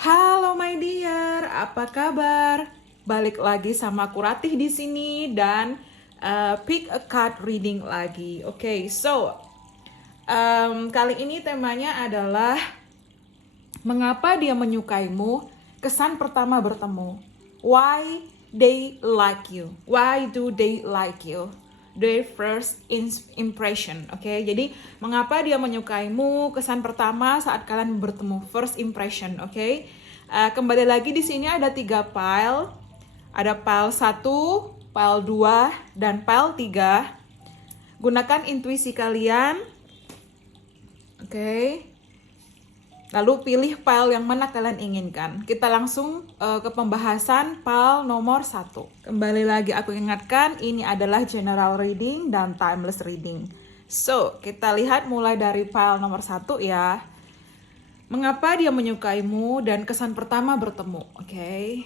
Halo my dear, apa kabar? Balik lagi sama aku Ratih di sini dan pick a card reading lagi. Oke, kali ini temanya adalah mengapa dia menyukaimu? Kesan pertama bertemu. Why they like you? Why do they like you? Their first impression. Oke, jadi mengapa dia menyukaimu? Kesan pertama saat kalian bertemu. First impression. Oke. Kembali lagi di sini ada 3 pile. Ada pile 1, pile 2, dan pile 3. Gunakan intuisi kalian. Oke. Lalu pilih file yang mana kalian inginkan. Kita langsung ke pembahasan file nomor 1. Kembali lagi aku ingatkan, ini adalah general reading dan timeless reading. So, kita lihat mulai dari file nomor 1 ya. Mengapa dia menyukaimu dan kesan pertama bertemu. Oke.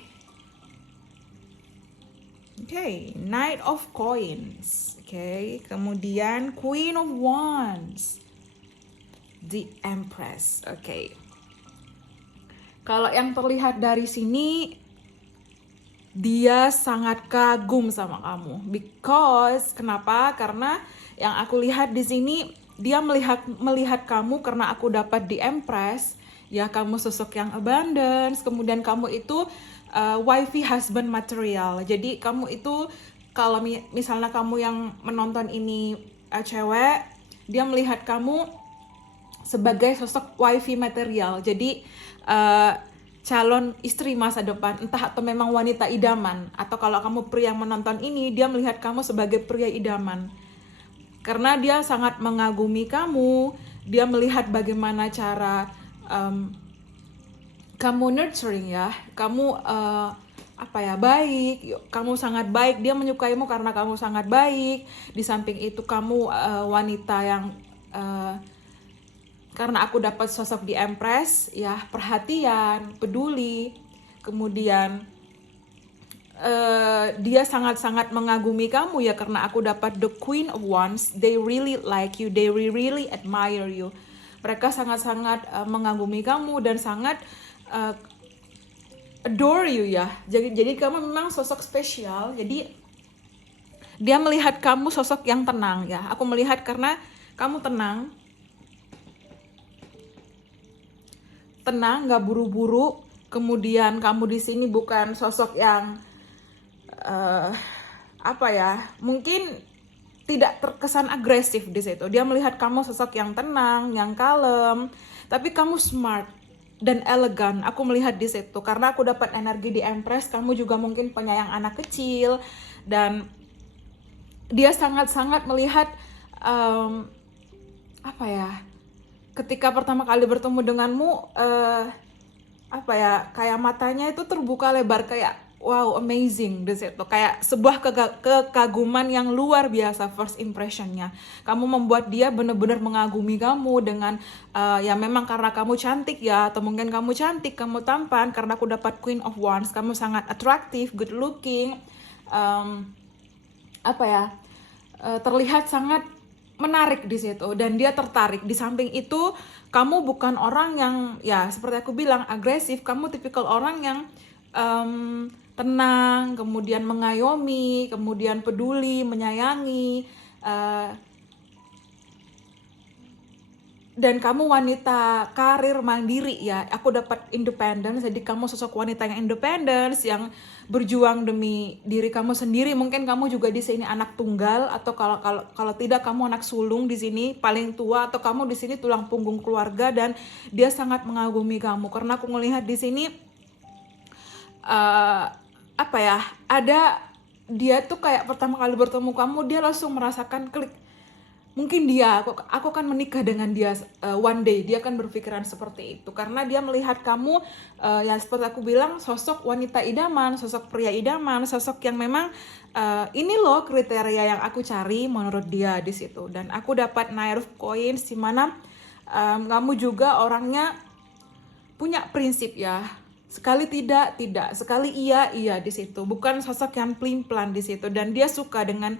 Oke, Knight of Coins. Oke, kemudian Queen of Wands. The Empress. Oke. Kalau yang terlihat dari sini, dia sangat kagum sama kamu. Because kenapa? Karena yang aku lihat di sini, dia melihat kamu karena aku dapat di Empress. Ya, kamu sosok yang abundance. Kemudian kamu itu wifey husband material. Jadi kamu itu kalau misalnya kamu yang menonton ini cewek, dia melihat kamu sebagai sosok wifey material. Jadi calon istri masa depan, entah atau memang wanita idaman, atau kalau kamu pria yang menonton ini, dia melihat kamu sebagai pria idaman. Karena dia sangat mengagumi kamu, dia melihat bagaimana cara kamu nurturing ya, kamu baik, kamu sangat baik, dia menyukaimu karena kamu sangat baik. Di samping itu kamu wanita yang karena aku dapat sosok di Empress, ya perhatian, peduli, kemudian dia sangat-sangat mengagumi kamu ya karena aku dapat the Queen of Wands. They really like you, they really admire you. Mereka sangat-sangat mengagumi kamu dan sangat adore you ya. Jadi kamu memang sosok spesial. Jadi dia melihat kamu sosok yang tenang ya. Aku melihat karena kamu tenang, nggak buru-buru. Kemudian kamu di sini bukan sosok yang mungkin tidak terkesan agresif di situ. Dia melihat kamu sosok yang tenang, yang kalem, tapi kamu smart dan elegan. Aku melihat di situ karena aku dapat energi di Empress. Kamu juga mungkin penyayang anak kecil dan dia sangat-sangat melihat ketika pertama kali bertemu denganmu, kayak matanya itu terbuka lebar, kayak wow, amazing di situ, kayak sebuah kekaguman yang luar biasa. First impressionnya, kamu membuat dia benar-benar mengagumi kamu dengan ya memang karena kamu cantik ya, atau mungkin kamu cantik, kamu tampan. Karena aku dapat Queen of Wands, kamu sangat attractive, good looking, terlihat sangat menarik di situ dan dia tertarik. Di samping itu kamu bukan orang yang ya seperti aku bilang agresif. Kamu tipikal orang yang tenang, kemudian mengayomi, kemudian peduli, menyayangi, dan kamu wanita karir mandiri ya. Aku dapat independence, jadi kamu sosok wanita yang independence, yang berjuang demi diri kamu sendiri. Mungkin kamu juga di sini anak tunggal, atau kalau tidak kamu anak sulung di sini, paling tua, atau kamu di sini tulang punggung keluarga. Dan dia sangat mengagumi kamu karena aku melihat di sini ada dia tuh kayak pertama kali bertemu kamu, dia langsung merasakan klik. Mungkin aku akan menikah dengan dia one day. Dia akan berpikiran seperti itu karena dia melihat kamu yang seperti aku bilang, sosok wanita idaman, sosok pria idaman, sosok yang memang ini loh kriteria yang aku cari menurut dia di situ. Dan aku dapat Knight of Coins, di mana kamu juga orangnya punya prinsip ya. Sekali tidak, sekali iya di situ. Bukan sosok yang pelin-pelan di situ. Dan dia suka dengan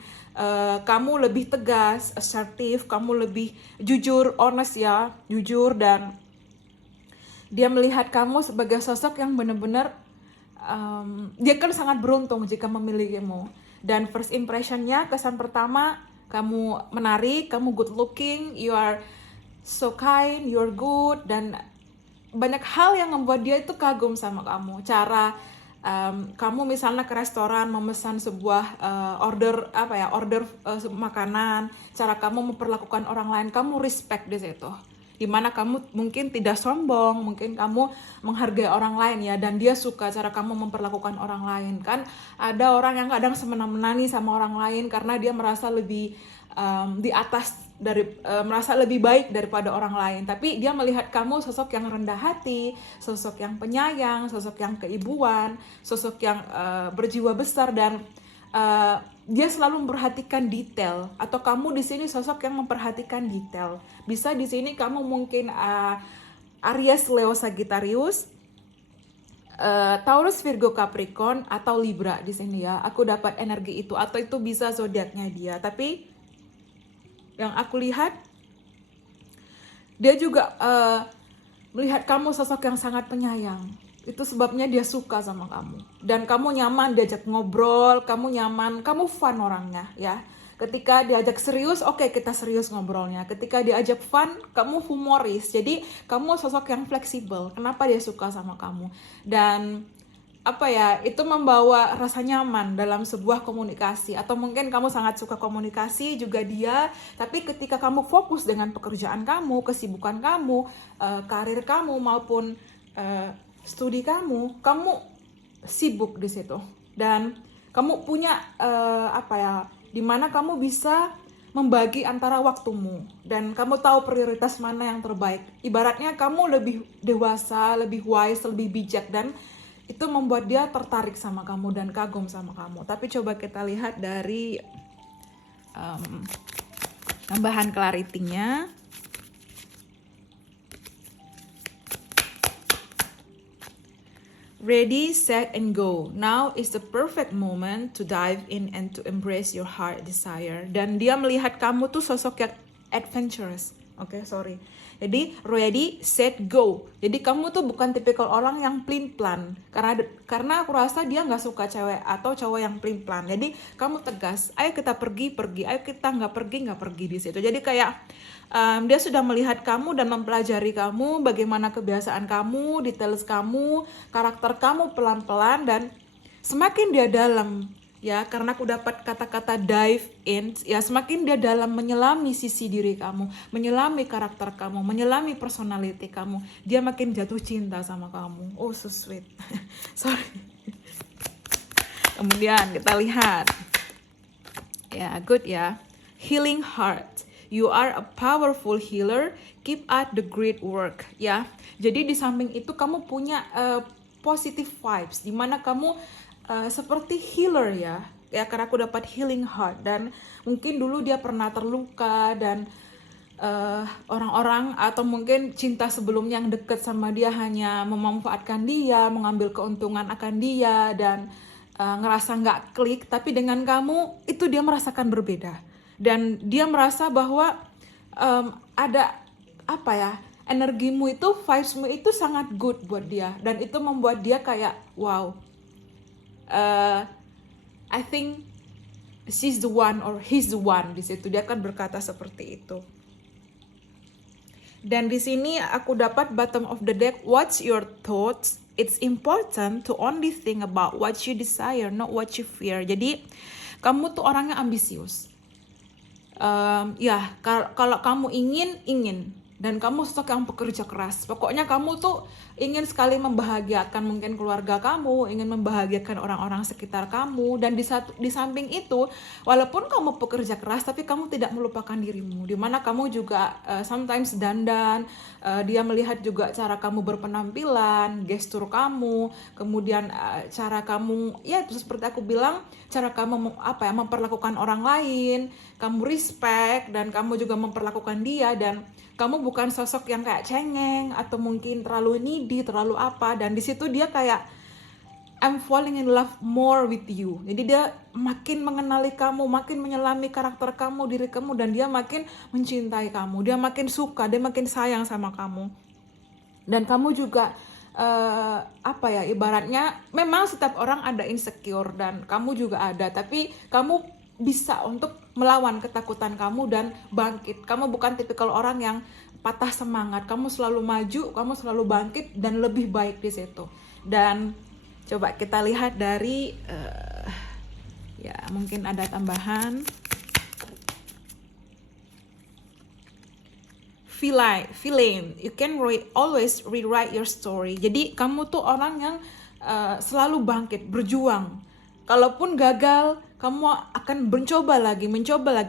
kamu lebih tegas, assertif, kamu lebih jujur, honest ya, jujur. Dan Dia melihat kamu sebagai sosok yang benar-benar dia kan sangat beruntung jika memilikimu. Dan first impressionnya, kesan pertama, kamu menarik, kamu good looking, you are so kind, you're good, dan banyak hal yang membuat dia itu kagum sama kamu. Cara kamu misalnya ke restoran memesan sebuah order makanan, cara kamu memperlakukan orang lain, kamu respect di situ. Dimana kamu mungkin tidak sombong, mungkin kamu menghargai orang lain ya, dan dia suka cara kamu memperlakukan orang lain. Kan ada orang yang kadang semena-mena nih sama orang lain karena dia merasa lebih di atas merasa lebih baik daripada orang lain, tapi dia melihat kamu sosok yang rendah hati, sosok yang penyayang, sosok yang keibuan, sosok yang berjiwa besar, dan dia selalu memperhatikan detail. Atau kamu di sini sosok yang memperhatikan detail. Bisa di sini kamu mungkin Aries, Leo, Sagittarius, Taurus, Virgo, Capricorn, atau Libra di sini ya. Aku dapat energi itu, atau itu bisa zodiaknya dia. Tapi yang aku lihat, dia juga melihat kamu sosok yang sangat penyayang. Itu sebabnya dia suka sama kamu. Dan kamu nyaman diajak ngobrol, kamu nyaman, kamu fun orangnya ya. Ketika diajak serius, oke, kita serius ngobrolnya. Ketika diajak fun, kamu humoris. Jadi kamu sosok yang fleksibel. Kenapa dia suka sama kamu? Dan itu membawa rasa nyaman dalam sebuah komunikasi. Atau mungkin kamu sangat suka komunikasi juga dia, tapi ketika kamu fokus dengan pekerjaan kamu, kesibukan kamu, karir kamu maupun studi kamu sibuk di situ. Dan kamu punya dimana kamu bisa membagi antara waktumu, dan kamu tahu prioritas mana yang terbaik. Ibaratnya kamu lebih dewasa, lebih wise, lebih bijak, dan itu membuat dia tertarik sama kamu dan kagum sama kamu. Tapi coba kita lihat dari tambahan clarity-nya. Ready, set, and go. Now is the perfect moment to dive in and to embrace your heart desire. Dan dia melihat kamu tuh sosok yang adventurous. Jadi ready, set, go. Jadi kamu tuh bukan tipikal orang yang plan. Karena aku rasa dia nggak suka cewek atau cowok yang plan. Jadi kamu tegas, ayo kita pergi, ayo kita nggak pergi di situ. Jadi kayak dia sudah melihat kamu dan mempelajari kamu, bagaimana kebiasaan kamu, details kamu, karakter kamu pelan-pelan, dan semakin dia dalam ya, karena aku dapat kata-kata dive in ya, semakin dia dalam menyelami sisi diri kamu, menyelami karakter kamu, menyelami personality kamu, dia makin jatuh cinta sama kamu. Oh, so sweet. Sorry. Kemudian kita lihat ya, good ya, healing heart. You are a powerful healer. Keep up the great work ya. Jadi di samping itu kamu punya positive vibes, dimana kamu seperti healer ya, karena aku dapat healing heart. Dan mungkin dulu dia pernah terluka, dan orang-orang atau mungkin cinta sebelumnya yang deket sama dia hanya memanfaatkan dia, mengambil keuntungan akan dia, dan ngerasa nggak klik. Tapi dengan kamu itu dia merasakan berbeda, dan dia merasa bahwa ada energimu itu, vibesmu itu sangat good buat dia, dan itu membuat dia kayak wow, I think she's the one or he's the one. Di situ dia akan berkata seperti itu. Dan di sini aku dapat bottom of the deck, what's your thoughts? It's important to only think about what you desire, not what you fear. Jadi kamu tuh orangnya ambisius. Kalau kamu ingin, dan kamu sosok yang pekerja keras. Pokoknya kamu tuh ingin sekali membahagiakan mungkin keluarga kamu, ingin membahagiakan orang-orang sekitar kamu, dan di samping itu, walaupun kamu pekerja keras, tapi kamu tidak melupakan dirimu. Dimana kamu juga sometimes dandan, dia melihat juga cara kamu berpenampilan, gestur kamu, kemudian cara kamu, ya seperti aku bilang, cara kamu memperlakukan orang lain, kamu respect, dan kamu juga memperlakukan dia, dan kamu bukan sosok yang kayak cengeng atau mungkin terlalu needy, terlalu apa. Dan di situ dia kayak I'm falling in love more with you. Jadi dia makin mengenali kamu, makin menyelami karakter kamu, diri kamu, dan dia makin mencintai kamu. Dia makin suka, dia makin sayang sama kamu. Dan kamu juga apa ya, ibaratnya memang setiap orang ada insecure dan kamu juga ada, tapi kamu bisa untuk melawan ketakutan kamu dan bangkit. Kamu bukan tipikal orang yang patah semangat, kamu selalu maju, kamu selalu bangkit dan lebih baik di situ. Dan coba kita lihat dari ya mungkin ada tambahan. Feeling, you can always rewrite your story. Jadi kamu tuh orang yang selalu bangkit, berjuang. Kalaupun gagal, kamu akan mencoba lagi,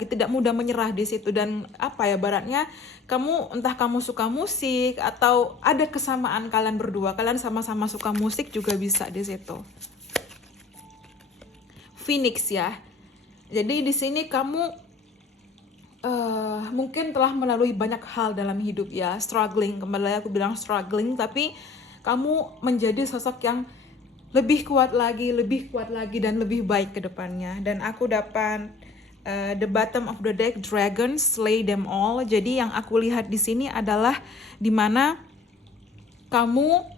tidak mudah menyerah di situ. Dan apa ya, baratnya kamu entah kamu suka musik atau ada kesamaan kalian berdua, kalian sama-sama suka musik juga bisa di situ. Phoenix ya. Jadi di sini kamu mungkin telah melalui banyak hal dalam hidup ya, struggling, kembali aku bilang struggling, tapi kamu menjadi sosok yang lebih kuat lagi dan lebih baik ke depannya. Dan aku dapat the bottom of the deck, dragon, slay them all. Jadi yang aku lihat di sini adalah dimana kamu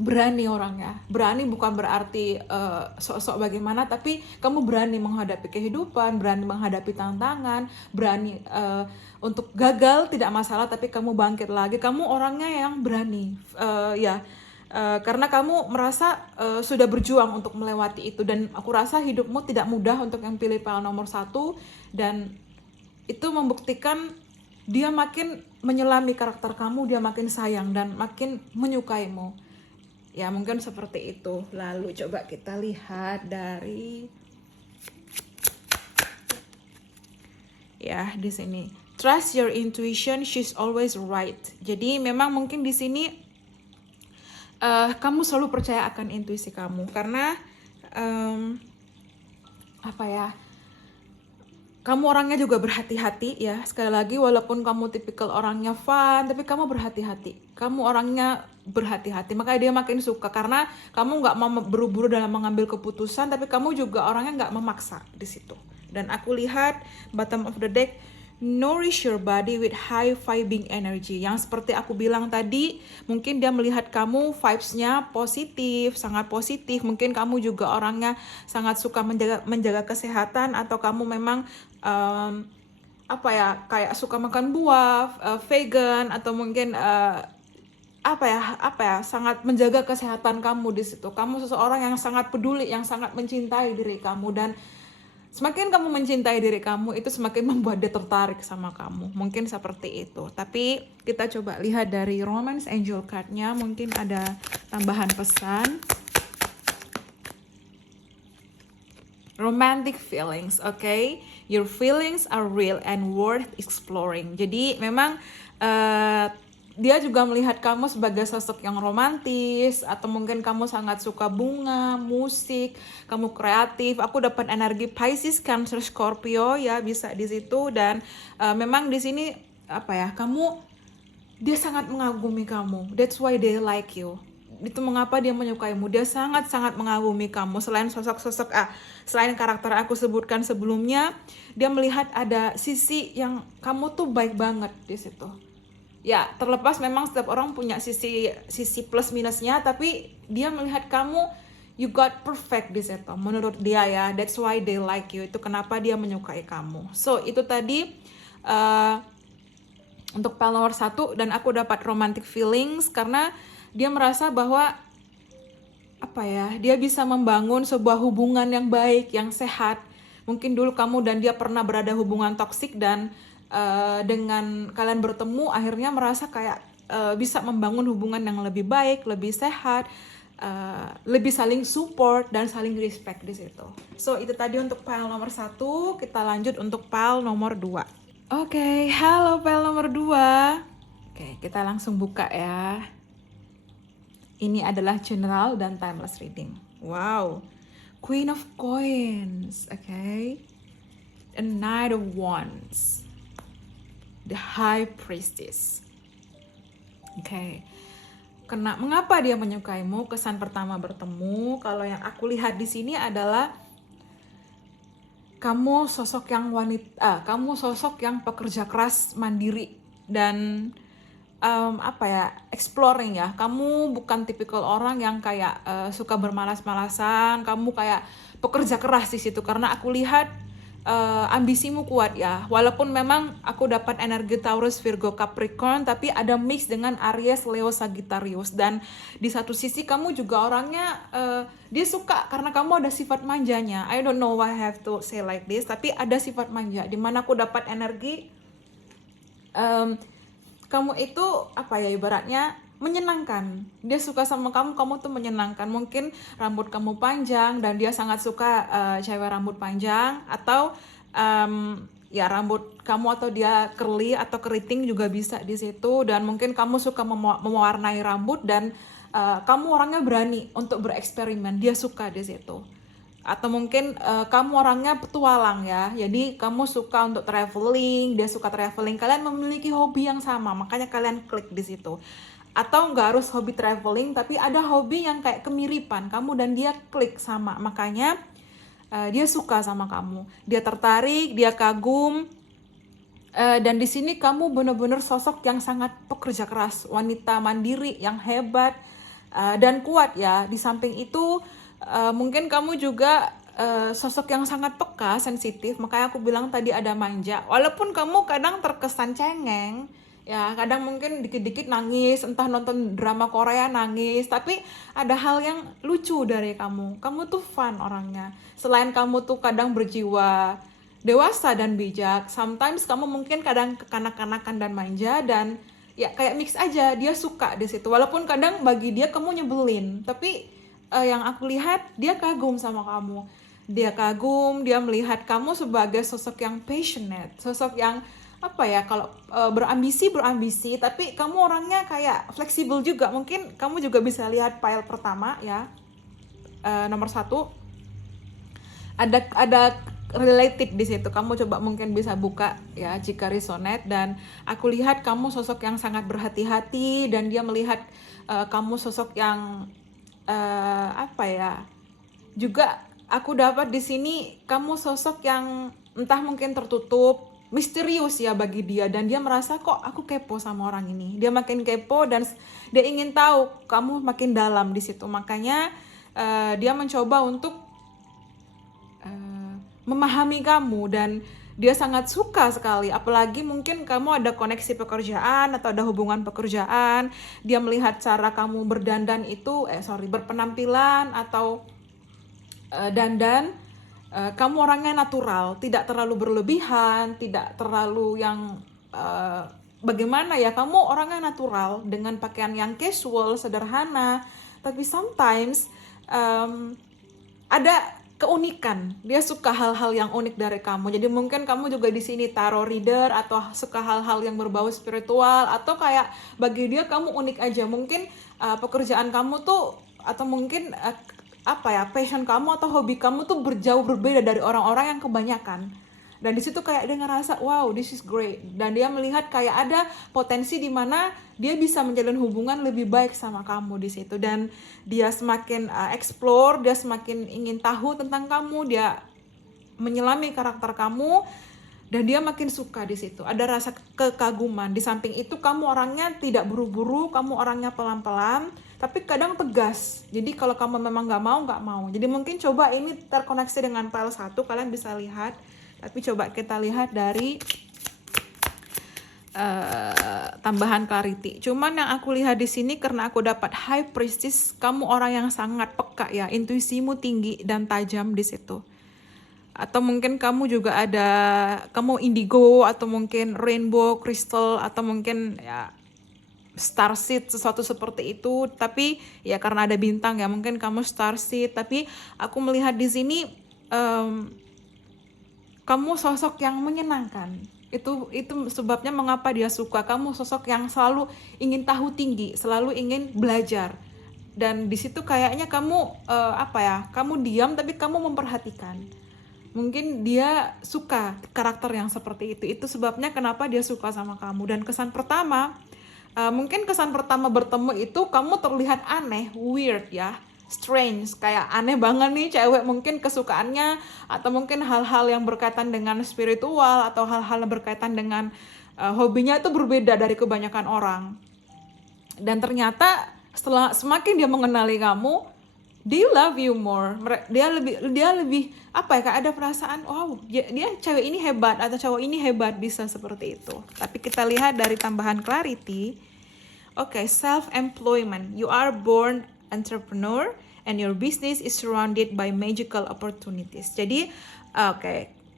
berani orangnya. Berani bukan berarti sok-sok bagaimana, tapi kamu berani menghadapi kehidupan, berani menghadapi tantangan, berani untuk gagal tidak masalah, tapi kamu bangkit lagi. Kamu orangnya yang berani, karena kamu merasa sudah berjuang untuk melewati itu. Dan aku rasa hidupmu tidak mudah untuk yang pilih pile nomor 1, dan itu membuktikan dia makin menyelami karakter kamu, dia makin sayang dan makin menyukaimu. Ya mungkin seperti itu. Lalu coba kita lihat dari ya di sini. Trust your intuition, she's always right. Jadi memang mungkin di sini kamu selalu percaya akan intuisi kamu karena apa ya? Kamu orangnya juga berhati-hati ya. Sekali lagi, walaupun kamu tipikal orangnya fun, tapi kamu berhati-hati. Kamu orangnya berhati-hati, makanya dia makin suka karena kamu nggak mau buru-buru dalam mengambil keputusan, tapi kamu juga orangnya nggak memaksa di situ. Dan aku lihat bottom of the deck, nourish your body with high vibing energy. Yang seperti aku bilang tadi, mungkin dia melihat kamu vibes-nya positif, sangat positif. Mungkin kamu juga orangnya sangat suka menjaga kesehatan, atau kamu memang apa ya, kayak suka makan buah, vegan, atau mungkin apa ya, sangat menjaga kesehatan kamu di situ. Kamu seseorang yang sangat peduli, yang sangat mencintai diri kamu, dan semakin kamu mencintai diri kamu, itu semakin membuat dia tertarik sama kamu. Mungkin seperti itu. Tapi kita coba lihat dari Romance Angel card-nya, mungkin ada tambahan pesan. Romantic feelings, okay? Your feelings are real and worth exploring. Jadi memang dia juga melihat kamu sebagai sosok yang romantis, atau mungkin kamu sangat suka bunga, musik, kamu kreatif. Aku dapat energi Pisces, Cancer, Scorpio ya, bisa di situ. Dan memang di sini apa ya, dia sangat mengagumi kamu. That's why they like you. Itu mengapa dia menyukaimu. Dia sangat-sangat mengagumi kamu. Selain selain karakter aku sebutkan sebelumnya, dia melihat ada sisi yang kamu tuh baik banget di situ. Ya, terlepas memang setiap orang punya sisi plus minusnya, tapi dia melihat kamu, you got perfect di situ. Menurut dia ya, that's why they like you. Itu kenapa dia menyukai kamu. So, itu tadi untuk pile nomor 1, dan aku dapat romantic feelings karena dia merasa bahwa apa ya, dia bisa membangun sebuah hubungan yang baik, yang sehat. Mungkin dulu kamu dan dia pernah berada hubungan toksik, dan dengan kalian bertemu akhirnya merasa kayak bisa membangun hubungan yang lebih baik, lebih sehat, lebih saling support dan saling respect di situ. So itu tadi untuk pile nomor 1. Kita lanjut untuk pile nomor 2. Oke, halo pile nomor 2. Oke, kita langsung buka ya. Ini adalah general dan timeless reading. Wow, Queen of Coins, okay, a Knight of Wands, the High Priestess. Okay. Mengapa dia menyukaimu? Kesan pertama bertemu, kalau yang aku lihat di sini adalah kamu sosok yang pekerja keras, mandiri, dan apa ya, exploring ya. Kamu bukan tipikal orang yang kayak suka bermalas-malasan, kamu kayak pekerja keras di situ karena aku lihat ambisimu kuat ya. Walaupun memang aku dapat energi Taurus, Virgo, Capricorn, tapi ada mix dengan Aries, Leo, Sagittarius. Dan di satu sisi kamu juga orangnya dia suka karena kamu ada sifat manjanya. I don't know why I have to say like this, tapi ada sifat manja dimana aku dapat energi kamu itu apa ya, ibaratnya menyenangkan. Dia suka sama kamu, kamu tuh menyenangkan. Mungkin rambut kamu panjang dan dia sangat suka cewek rambut panjang, atau ya rambut kamu atau dia curly atau keriting juga bisa di situ. Dan mungkin kamu suka mewarnai rambut dan kamu orangnya berani untuk bereksperimen. Dia suka di situ. Atau mungkin kamu orangnya petualang ya, jadi kamu suka untuk traveling, dia suka traveling, kalian memiliki hobi yang sama, makanya kalian klik di situ. Atau nggak harus hobi traveling, tapi ada hobi yang kayak kemiripan kamu dan dia klik sama, makanya dia suka sama kamu, dia tertarik, dia kagum. Dan di sini kamu benar-benar sosok yang sangat pekerja keras, wanita mandiri yang hebat dan kuat ya. Di samping itu mungkin kamu juga sosok yang sangat peka, sensitif, makanya aku bilang tadi ada manja. Walaupun kamu kadang terkesan cengeng, ya kadang mungkin dikit-dikit nangis, entah nonton drama Korea nangis, tapi ada hal yang lucu dari kamu. Kamu tuh fun orangnya. Selain kamu tuh kadang berjiwa dewasa dan bijak, sometimes kamu mungkin kadang kekanak-kanakan dan manja, dan ya kayak mix aja, dia suka di situ. Walaupun kadang bagi dia kamu nyebelin, tapi yang aku lihat dia kagum sama kamu. Dia kagum, dia melihat kamu sebagai sosok yang passionate, sosok yang apa ya, kalau berambisi, tapi kamu orangnya kayak fleksibel juga. Mungkin kamu juga bisa lihat file pertama ya, nomor 1. Ada related di situ. Kamu coba mungkin bisa buka ya jika resonate. Dan aku lihat kamu sosok yang sangat berhati-hati, dan dia melihat kamu sosok yang apa ya, juga aku dapat di sini kamu sosok yang entah mungkin tertutup, misterius ya bagi dia, dan dia merasa kok aku kepo sama orang ini. Dia makin kepo dan dia ingin tahu kamu makin dalam di situ. Makanya dia mencoba untuk memahami kamu, dan dia sangat suka sekali, apalagi mungkin kamu ada koneksi pekerjaan atau ada hubungan pekerjaan. Dia melihat cara kamu berdandan itu, berpenampilan atau dandan, kamu orangnya natural, tidak terlalu berlebihan, tidak terlalu yang bagaimana ya, kamu orangnya natural dengan pakaian yang casual, sederhana, tapi sometimes ada keunikan. Dia suka hal-hal yang unik dari kamu. Jadi mungkin kamu juga di sini tarot reader, atau suka hal-hal yang berbau spiritual, atau kayak bagi dia kamu unik aja. Mungkin pekerjaan kamu tuh, atau mungkin passion kamu atau hobi kamu tuh jauh berbeda dari orang-orang yang kebanyakan. Dan di situ kayak dia ngerasa wow, this is great, dan dia melihat kayak ada potensi di mana dia bisa menjalin hubungan lebih baik sama kamu di situ. Dan dia semakin explore, dia semakin ingin tahu tentang kamu, dia menyelami karakter kamu, dan dia makin suka di situ. Ada rasa kekaguman. Di samping itu kamu orangnya tidak buru-buru, kamu orangnya pelan-pelan, tapi kadang tegas. Jadi kalau kamu memang nggak mau. Jadi mungkin coba ini terkoneksi dengan file 1, kalian bisa lihat. Tapi coba kita lihat dari tambahan clarity. Cuman yang aku lihat di sini, karena aku dapat High Priestess, kamu orang yang sangat peka ya, intuisimu tinggi dan tajam di situ. Atau mungkin kamu juga ada, kamu indigo, atau mungkin rainbow, crystal, atau mungkin ya starseed, sesuatu seperti itu. Tapi ya karena ada bintang ya, mungkin kamu starseed. Tapi aku melihat di sini kamu sosok yang menyenangkan. Itu sebabnya mengapa dia suka. Kamu sosok yang selalu ingin tahu tinggi, selalu ingin belajar. Dan di situ kayaknya kamu kamu diam tapi kamu memperhatikan. Mungkin dia suka karakter yang seperti itu. Itu sebabnya kenapa dia suka sama kamu. Dan kesan pertama, mungkin kesan pertama bertemu itu kamu terlihat aneh, weird ya, strange, kayak aneh banget nih cewek, mungkin kesukaannya atau mungkin hal-hal yang berkaitan dengan spiritual atau hal-hal yang berkaitan dengan hobinya itu berbeda dari kebanyakan orang. Dan ternyata setelah semakin dia mengenali kamu, dia love you more. Dia lebih apa ya, kayak ada perasaan wow, dia cewek ini hebat atau cowok ini hebat, bisa seperti itu. Tapi kita lihat dari tambahan clarity. Oke, self-employment. You are born entrepreneur and your business is surrounded by magical opportunities. Jadi,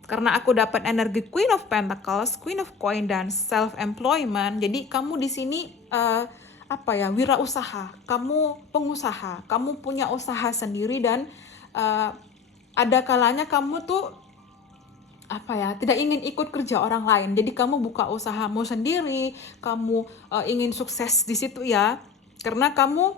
karena aku dapat energi Queen of Pentacles, Queen of Coin, dan self-employment. Jadi kamu di sini wirausaha. Kamu pengusaha. Kamu punya usaha sendiri dan ada kalanya kamu tuh tidak ingin ikut kerja orang lain. Jadi kamu buka usahamu sendiri, kamu ingin sukses di situ ya. Karena kamu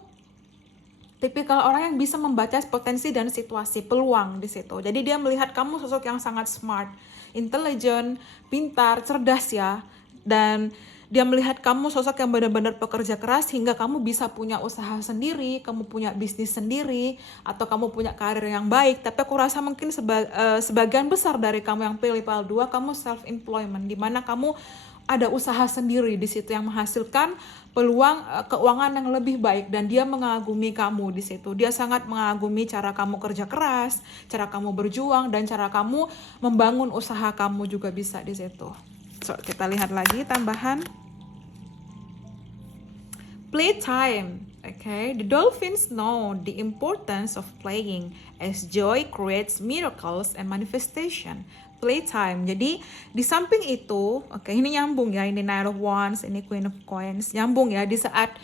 tipikal orang yang bisa membaca potensi dan situasi, peluang di situ. Jadi dia melihat kamu sosok yang sangat smart, intelligent, pintar, cerdas ya. Dan dia melihat kamu sosok yang benar-benar pekerja keras hingga kamu bisa punya usaha sendiri, kamu punya bisnis sendiri, atau kamu punya karir yang baik. Tapi aku rasa mungkin sebagian besar dari kamu yang pilih pile 2, kamu self-employment, di mana kamu ada usaha sendiri di situ yang menghasilkan peluang keuangan yang lebih baik, dan dia mengagumi kamu di situ. Dia sangat mengagumi cara kamu kerja keras, cara kamu berjuang, dan cara kamu membangun usaha kamu juga bisa di situ. So, kita lihat lagi tambahan. Playtime. Okay, the dolphins know the importance of playing as joy creates miracles and manifestation. Playtime. Jadi di samping itu, ini nyambung ya, ini Knight of Wands, ini Queen of Coins, nyambung ya. Di saat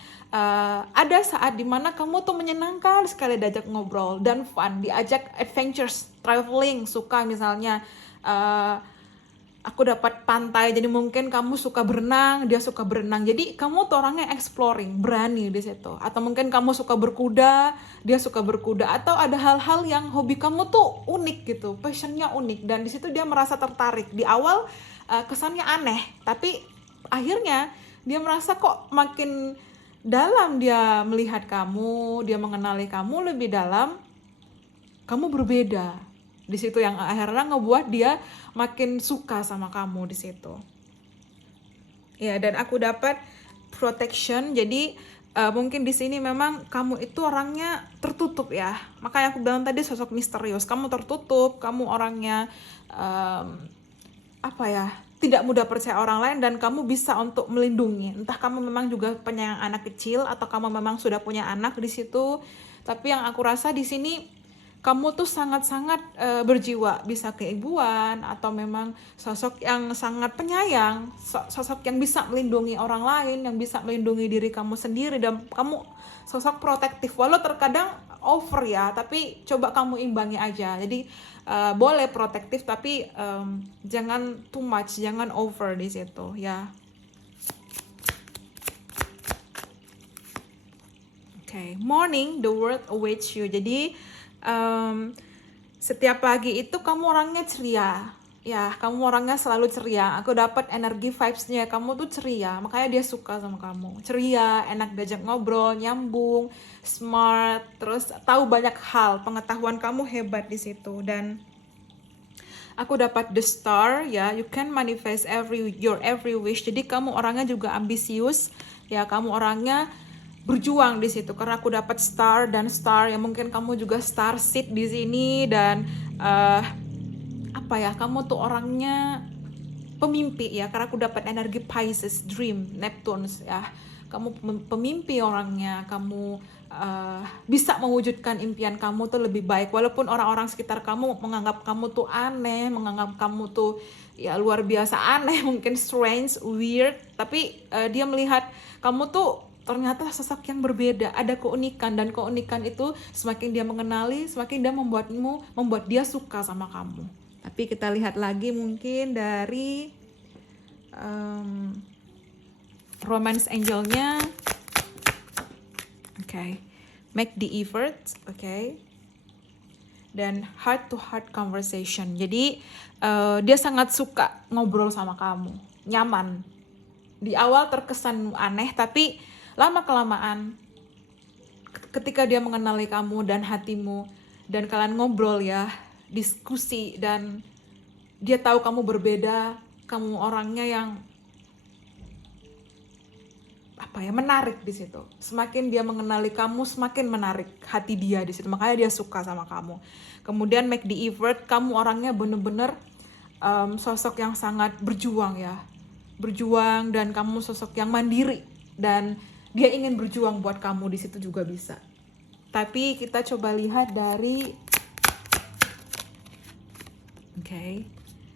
ada saat dimana kamu tuh menyenangkan sekali diajak ngobrol dan fun, diajak adventures, traveling, suka misalnya aku dapat pantai, jadi mungkin kamu suka berenang, dia suka berenang. Jadi kamu tuh orangnya exploring, berani di situ. Atau mungkin kamu suka berkuda, dia suka berkuda. Atau ada hal-hal yang hobi kamu tuh unik gitu, passionnya unik. Dan di situ dia merasa tertarik. Di awal kesannya aneh, tapi akhirnya dia merasa kok makin dalam dia melihat kamu, dia mengenali kamu lebih dalam, kamu berbeda. Di situ yang akhirnya ngebuat dia makin suka sama kamu di situ. Ya, dan aku dapat protection. Jadi mungkin di sini memang kamu itu orangnya tertutup ya. Makanya aku bilang tadi sosok misterius. Kamu tertutup, kamu orangnya tidak mudah percaya orang lain, dan kamu bisa untuk melindungi. Entah kamu memang juga penyayang anak kecil atau kamu memang sudah punya anak di situ. Tapi yang aku rasa di sini kamu tuh sangat-sangat berjiwa bisa keibuan, atau memang sosok yang sangat penyayang, sosok yang bisa melindungi orang lain, yang bisa melindungi diri kamu sendiri, dan kamu sosok protektif. Walau terkadang over ya, tapi coba kamu imbangi aja. Jadi boleh protektif, tapi jangan too much, jangan over di situ ya. Morning, the world awaits you. Jadi setiap pagi itu kamu orangnya ceria ya, kamu orangnya selalu ceria. Aku dapat energi vibes-nya kamu tuh ceria, makanya dia suka sama kamu. Ceria, enak diajak ngobrol, nyambung, smart, terus tahu banyak hal, pengetahuan kamu hebat di situ. Dan aku dapat the star ya, you can manifest your every wish. Jadi kamu orangnya juga ambisius ya, kamu orangnya berjuang di situ. Karena aku dapat star dan star ya, mungkin kamu juga star seed di sini. Dan kamu tuh orangnya pemimpi ya, karena aku dapat energi Pisces, Dream, Neptune ya. Kamu pemimpi orangnya, kamu bisa mewujudkan impian kamu tuh lebih baik. Walaupun orang-orang sekitar kamu menganggap kamu tuh aneh, menganggap kamu tuh ya luar biasa aneh, mungkin strange, weird, tapi dia melihat kamu tuh ternyata sosok yang berbeda, ada keunikan, dan keunikan itu semakin dia mengenali, semakin dia membuat dia suka sama kamu. Tapi kita lihat lagi mungkin dari romance angelnya. Make the effort, dan heart to heart conversation. Jadi dia sangat suka ngobrol sama kamu, nyaman. Di awal terkesan aneh, tapi lama-kelamaan ketika dia mengenali kamu dan hatimu, dan kalian ngobrol ya, diskusi, dan dia tahu kamu berbeda, kamu orangnya yang menarik di situ. Semakin dia mengenali kamu, semakin menarik hati dia di situ. Makanya dia suka sama kamu. Kemudian make the effort, kamu orangnya bener-bener sosok yang sangat berjuang ya. Berjuang, dan kamu sosok yang mandiri, dan dia ingin berjuang buat kamu di situ juga bisa. Tapi kita coba lihat dari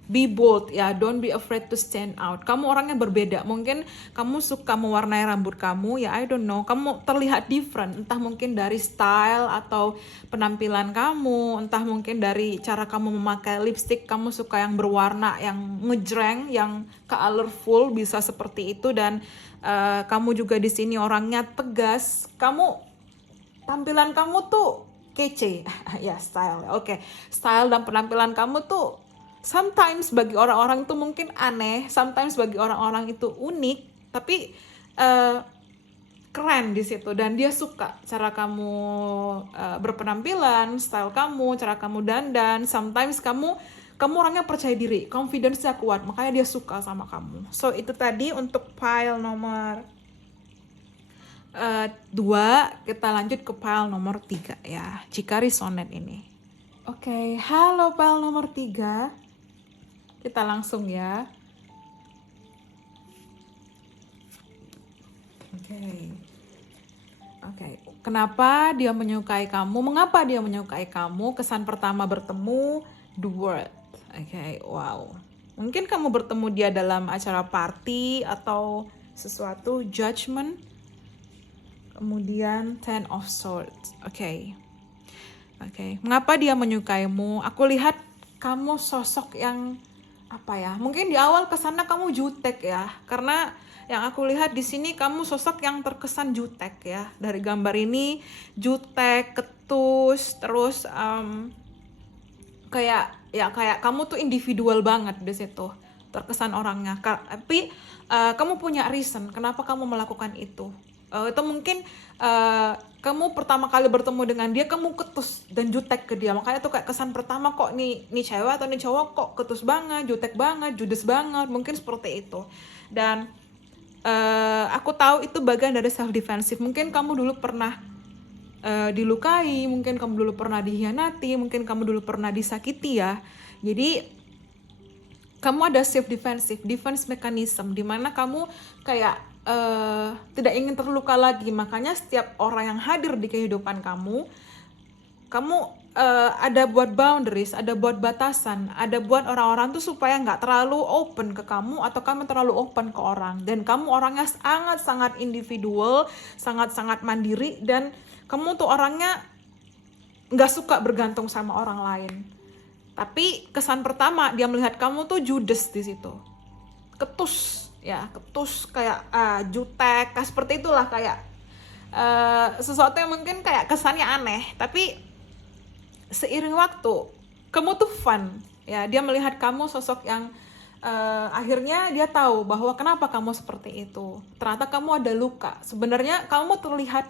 be bold ya, don't be afraid to stand out. Kamu orangnya berbeda. Mungkin kamu suka mewarnai rambut kamu ya, I don't know. Kamu terlihat different, entah mungkin dari style atau penampilan kamu, entah mungkin dari cara kamu memakai lipstick. Kamu suka yang berwarna, yang ngejreng, yang colorful, bisa seperti itu. Dan kamu juga di sini orangnya tegas. Tampilan kamu tuh kece ya, style. Style dan penampilan kamu tuh sometimes bagi orang-orang itu mungkin aneh, sometimes bagi orang-orang itu unik, tapi keren di situ. Dan dia suka cara kamu berpenampilan, style kamu, cara kamu dandan. Sometimes kamu orangnya percaya diri, confidence-nya kuat, makanya dia suka sama kamu. So itu tadi untuk pile nomor 2. Kita lanjut ke pile nomor 3 ya, jika resonate ini. Halo pile nomor 3. Kita langsung ya. Kenapa dia menyukai kamu? Mengapa dia menyukai kamu? Kesan pertama bertemu, the word. Wow. Mungkin kamu bertemu dia dalam acara party atau sesuatu, judgment. Kemudian Ten of Swords. Mengapa dia menyukaimu? Aku lihat kamu sosok yang mungkin di awal kesana kamu jutek ya, karena yang aku lihat di sini kamu sosok yang terkesan jutek ya. Dari gambar ini jutek, ketus, terus kayak kamu tuh individual banget di situ, terkesan orangnya. Tapi kamu punya reason kenapa kamu melakukan itu. Itu mungkin kamu pertama kali bertemu dengan dia, kamu ketus dan jutek ke dia. Makanya tuh kayak kesan pertama, kok nih cewek atau nih cowok kok ketus banget, jutek banget, judes banget. Mungkin seperti itu. Dan aku tahu itu bagian dari self defensive. Mungkin kamu dulu pernah dilukai, mungkin kamu dulu pernah dihianati, mungkin kamu dulu pernah disakiti ya. Jadi kamu ada self defense mechanism, dimana kamu kayak tidak ingin terluka lagi. Makanya setiap orang yang hadir di kehidupan kamu ada buat boundaries, ada buat batasan, ada buat orang-orang tuh supaya nggak terlalu open ke kamu atau kamu terlalu open ke orang. Dan kamu orangnya sangat-sangat individual, sangat-sangat mandiri, dan kamu tuh orangnya nggak suka bergantung sama orang lain. Tapi kesan pertama dia melihat kamu tuh judes di situ, ketus kayak jutek, seperti itulah, kayak sesuatu yang mungkin kayak kesannya aneh. Tapi seiring waktu kamu tuh fun ya. Dia melihat kamu sosok yang akhirnya dia tahu bahwa kenapa kamu seperti itu. Ternyata kamu ada luka. Sebenarnya kamu terlihat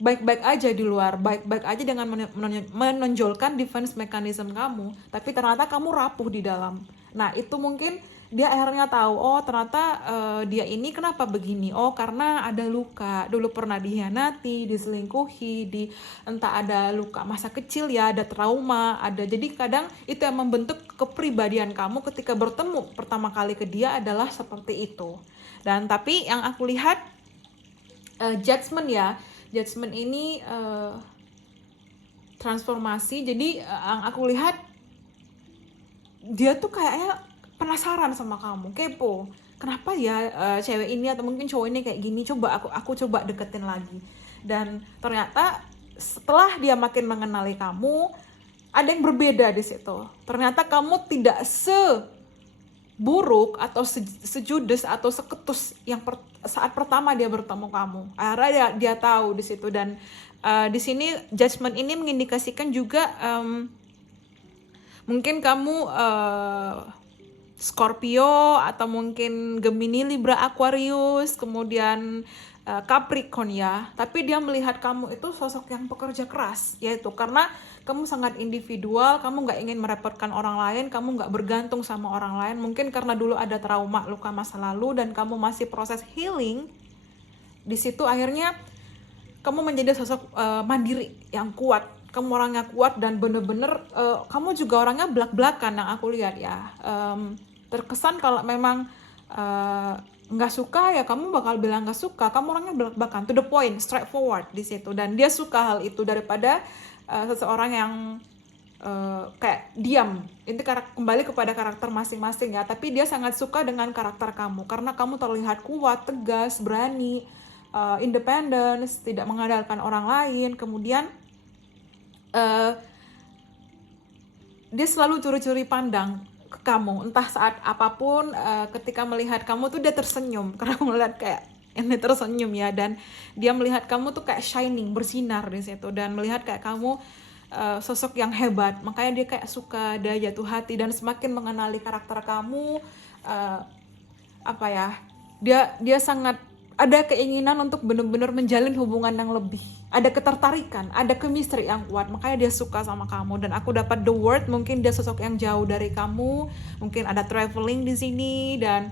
baik-baik aja di luar, baik-baik aja dengan menonjolkan defense mechanism kamu, tapi ternyata kamu rapuh di dalam. Nah itu mungkin dia akhirnya tahu, oh ternyata dia ini kenapa begini, oh karena ada luka, dulu pernah dihianati, diselingkuhi, entah ada luka masa kecil ya, ada trauma, jadi kadang itu yang membentuk kepribadian kamu ketika bertemu pertama kali ke dia adalah seperti itu. Dan tapi yang aku lihat judgment ya, judgment ini transformasi. Jadi yang aku lihat dia tuh kayaknya penasaran sama kamu, kepo. Kenapa ya cewek ini atau mungkin cowok ini kayak gini, coba aku coba deketin lagi. Dan ternyata setelah dia makin mengenali kamu, ada yang berbeda di situ. Ternyata kamu tidak seburuk atau sejudes atau seketus yang saat pertama dia bertemu kamu. Akhirnya dia tahu di situ. Dan di sini judgment ini mengindikasikan juga mungkin kamu Scorpio atau mungkin Gemini, Libra, Aquarius, kemudian Capricorn ya. Tapi dia melihat kamu itu sosok yang pekerja keras, yaitu karena kamu sangat individual, kamu gak ingin merepotkan orang lain, kamu gak bergantung sama orang lain. Mungkin karena dulu ada trauma, luka masa lalu, dan kamu masih proses healing. Di situ akhirnya kamu menjadi sosok mandiri yang kuat. Kamu orangnya kuat dan bener-bener kamu juga orangnya belak-belakan yang aku lihat ya. Terkesan kalau memang nggak suka ya kamu bakal bilang nggak suka. Kamu orangnya belak-belakan, to the point, straightforward di situ. Dan dia suka hal itu daripada seseorang yang kayak diam. Itu kembali kepada karakter masing-masing ya. Tapi dia sangat suka dengan karakter kamu karena kamu terlihat kuat, tegas, berani, independen, tidak mengandalkan orang lain. Kemudian dia selalu curi-curi pandang ke kamu, entah saat apapun. Ketika melihat kamu tuh dia tersenyum karena melihat kayak ini tersenyum ya, dan dia melihat kamu tuh kayak shining, bersinar di situ, dan melihat kayak kamu sosok yang hebat, makanya dia kayak suka, dia jatuh hati dan semakin mengenali karakter kamu. Apa ya, dia sangat ada keinginan untuk benar-benar menjalin hubungan yang lebih, ada ketertarikan, ada chemistry yang kuat, makanya dia suka sama kamu. Dan aku dapat the word, mungkin dia sosok yang jauh dari kamu, mungkin ada traveling di sini, dan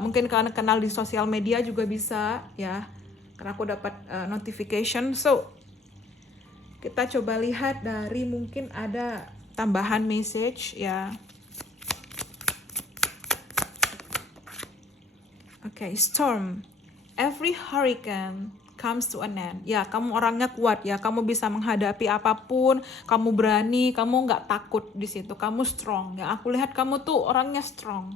mungkin kalian kenal di sosial media juga bisa ya, karena aku dapat notification. So kita coba lihat dari mungkin ada tambahan message ya. Okay, storm. Every hurricane comes to an end. Ya, kamu orangnya kuat ya. Kamu bisa menghadapi apapun. Kamu berani. Kamu nggak takut di situ. Kamu strong. Ya, aku lihat kamu tuh orangnya strong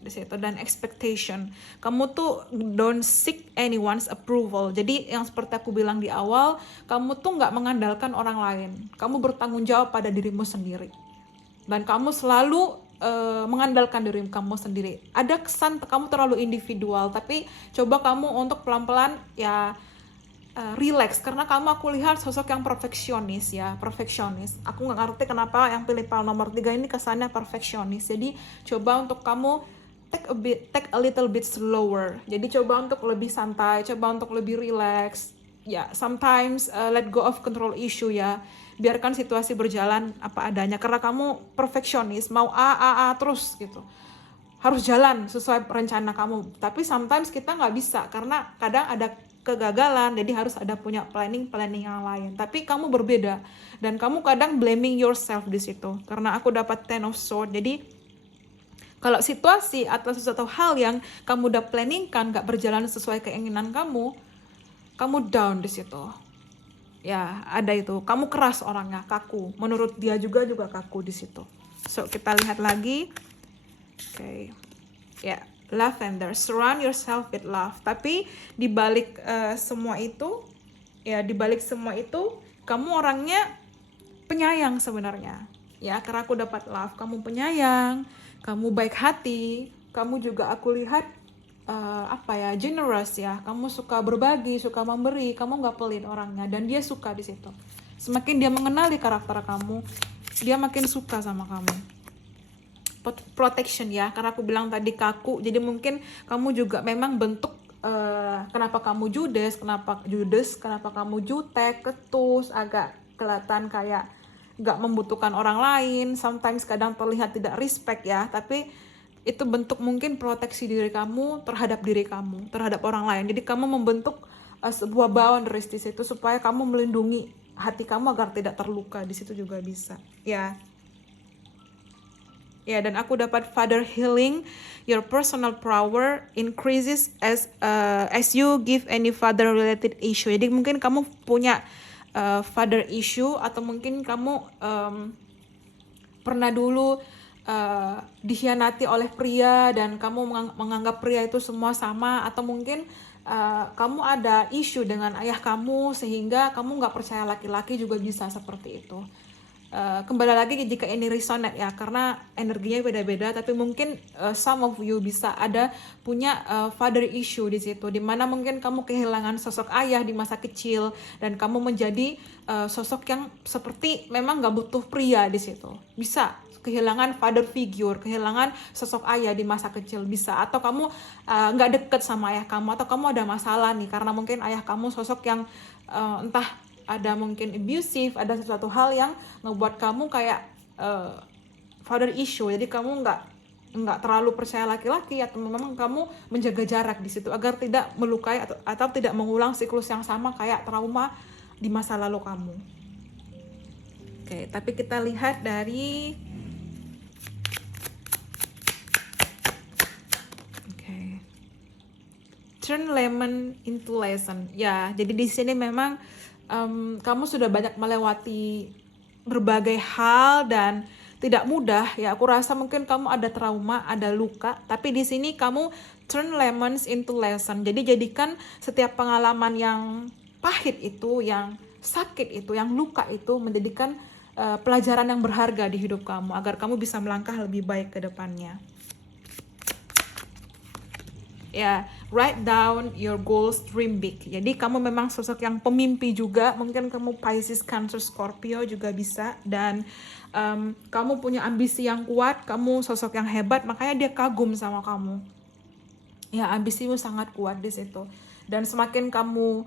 di situ. Dan expectation. Kamu tuh don't seek anyone's approval. Jadi yang seperti aku bilang di awal, kamu tuh nggak mengandalkan orang lain. Kamu bertanggung jawab pada dirimu sendiri. Dan kamu selalu mengandalkan diri kamu sendiri. Ada kesan kamu terlalu individual, tapi coba kamu untuk pelan-pelan ya relax, karena kamu aku lihat sosok yang perfeksionis ya, perfeksionis. Aku nggak ngerti kenapa yang pilih file nomor 3 ini kesannya perfeksionis. Jadi coba untuk kamu take a little bit slower. Jadi coba untuk lebih santai, coba untuk lebih relax. Ya, sometimes let go of control issue ya. Biarkan situasi berjalan apa adanya, karena kamu perfeksionis, mau A terus gitu. Harus jalan sesuai rencana kamu. Tapi sometimes kita nggak bisa karena kadang ada kegagalan, jadi harus ada punya planning yang lain. Tapi kamu berbeda dan kamu kadang blaming yourself di situ. Karena aku dapat Ten of Swords. Jadi kalau situasi atau sesuatu hal yang kamu udah planningkan nggak berjalan sesuai keinginan kamu down di situ. Ya, ada itu. Kamu keras orangnya, kaku. Menurut dia juga kaku di situ. So, kita lihat lagi. Oke. Ya, lavender. Surround yourself with love. Tapi di balik semua itu, kamu orangnya penyayang sebenarnya. Ya, karena aku dapat love. Kamu penyayang, kamu baik hati, kamu juga aku lihat generous ya. Kamu suka berbagi, suka memberi, kamu nggak pelit orangnya, dan dia suka di situ. Semakin dia mengenali karakter kamu, dia makin suka sama kamu. Protection ya, karena aku bilang tadi kaku, jadi mungkin kamu juga memang bentuk kenapa kamu judes, kenapa kamu jutek, ketus, agak kelihatan kayak nggak membutuhkan orang lain. Sometimes kadang terlihat tidak respect ya, tapi itu bentuk mungkin proteksi diri kamu terhadap orang lain. Jadi kamu membentuk sebuah boundaries di situ supaya kamu melindungi hati kamu agar tidak terluka. Di situ juga bisa ya. Ya, dan aku dapat Father healing. Your personal power increases as you give any father related issue. Jadi mungkin kamu punya father issue, atau mungkin kamu pernah dulu dikhianati oleh pria dan kamu menganggap pria itu semua sama, atau mungkin kamu ada isu dengan ayah kamu sehingga kamu nggak percaya laki-laki, juga bisa seperti itu. Kembali lagi jika ini resonate ya, karena energinya beda-beda, tapi mungkin some of you bisa ada punya father issue di situ, dimana mungkin kamu kehilangan sosok ayah di masa kecil dan kamu menjadi sosok yang seperti memang nggak butuh pria di situ. Bisa kehilangan father figure, kehilangan sosok ayah di masa kecil bisa, atau kamu nggak deket sama ayah kamu, atau kamu ada masalah nih karena mungkin ayah kamu sosok yang entah ada mungkin abusive, ada sesuatu hal yang ngebuat kamu kayak father issue, jadi kamu nggak nggak terlalu percaya laki-laki, atau memang kamu menjaga jarak di situ agar tidak melukai atau tidak mengulang siklus yang sama kayak trauma di masa lalu kamu. Oke, tapi kita lihat dari turn lemon into lesson. Ya, jadi di sini memang kamu sudah banyak melewati berbagai hal dan tidak mudah ya. Aku rasa mungkin kamu ada trauma, ada luka, tapi di sini kamu turn lemons into lesson. Jadi jadikan setiap pengalaman yang pahit itu, yang sakit itu, yang luka itu menjadikan pelajaran yang berharga di hidup kamu agar kamu bisa melangkah lebih baik ke depannya. Ya, write down your goals, dream big. Jadi kamu memang sosok yang pemimpi juga. Mungkin kamu Pisces, Cancer, Scorpio juga bisa. Dan kamu punya ambisi yang kuat. Kamu sosok yang hebat. Makanya dia kagum sama kamu. Ya, ambisimu sangat kuat di situ. Dan semakin kamu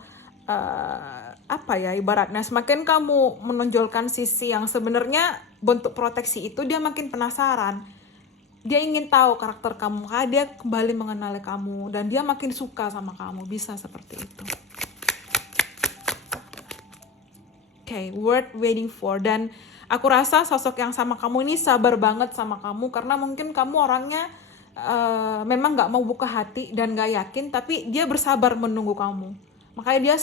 ibaratnya semakin kamu menonjolkan sisi yang sebenarnya bentuk proteksi itu, dia makin penasaran. Dia ingin tahu karakter kamu, dia kembali mengenali kamu, dan dia makin suka sama kamu. Bisa seperti itu. Okay, worth waiting for. Dan aku rasa sosok yang sama kamu ini sabar banget sama kamu, karena mungkin kamu orangnya memang gak mau buka hati dan gak yakin, tapi dia bersabar menunggu kamu. Makanya dia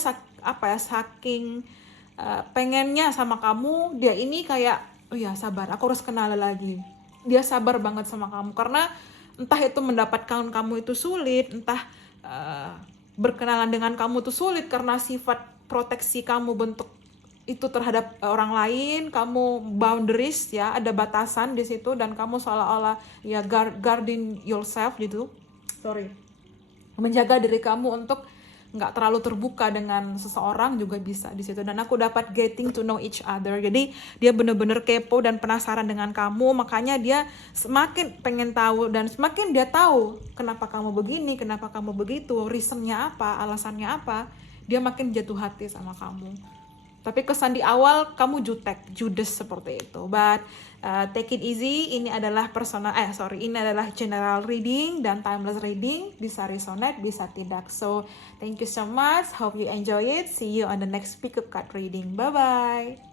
saking pengennya sama kamu, dia ini kayak, oh ya sabar, aku harus kenal lagi. Dia sabar banget sama kamu, karena entah itu mendapatkan kamu itu sulit, entah berkenalan dengan kamu itu sulit karena sifat proteksi kamu bentuk itu terhadap orang lain. Kamu boundaries ya, ada batasan di situ, dan kamu seolah-olah ya guarding yourself gitu, menjaga diri kamu untuk nggak terlalu terbuka dengan seseorang juga bisa di situ. Dan aku dapat getting to know each other. Jadi dia bener-bener kepo dan penasaran dengan kamu, makanya dia semakin pengen tahu, dan semakin dia tahu kenapa kamu begini, kenapa kamu begitu, reasonnya apa, alasannya apa, dia makin jatuh hati sama kamu. Tapi kesan di awal kamu judes seperti itu. But take it easy. Ini adalah ini adalah general reading dan timeless reading. Bisa resonate, bisa tidak. So thank you so much. Hope you enjoy it. See you on the next pick up card reading. Bye bye.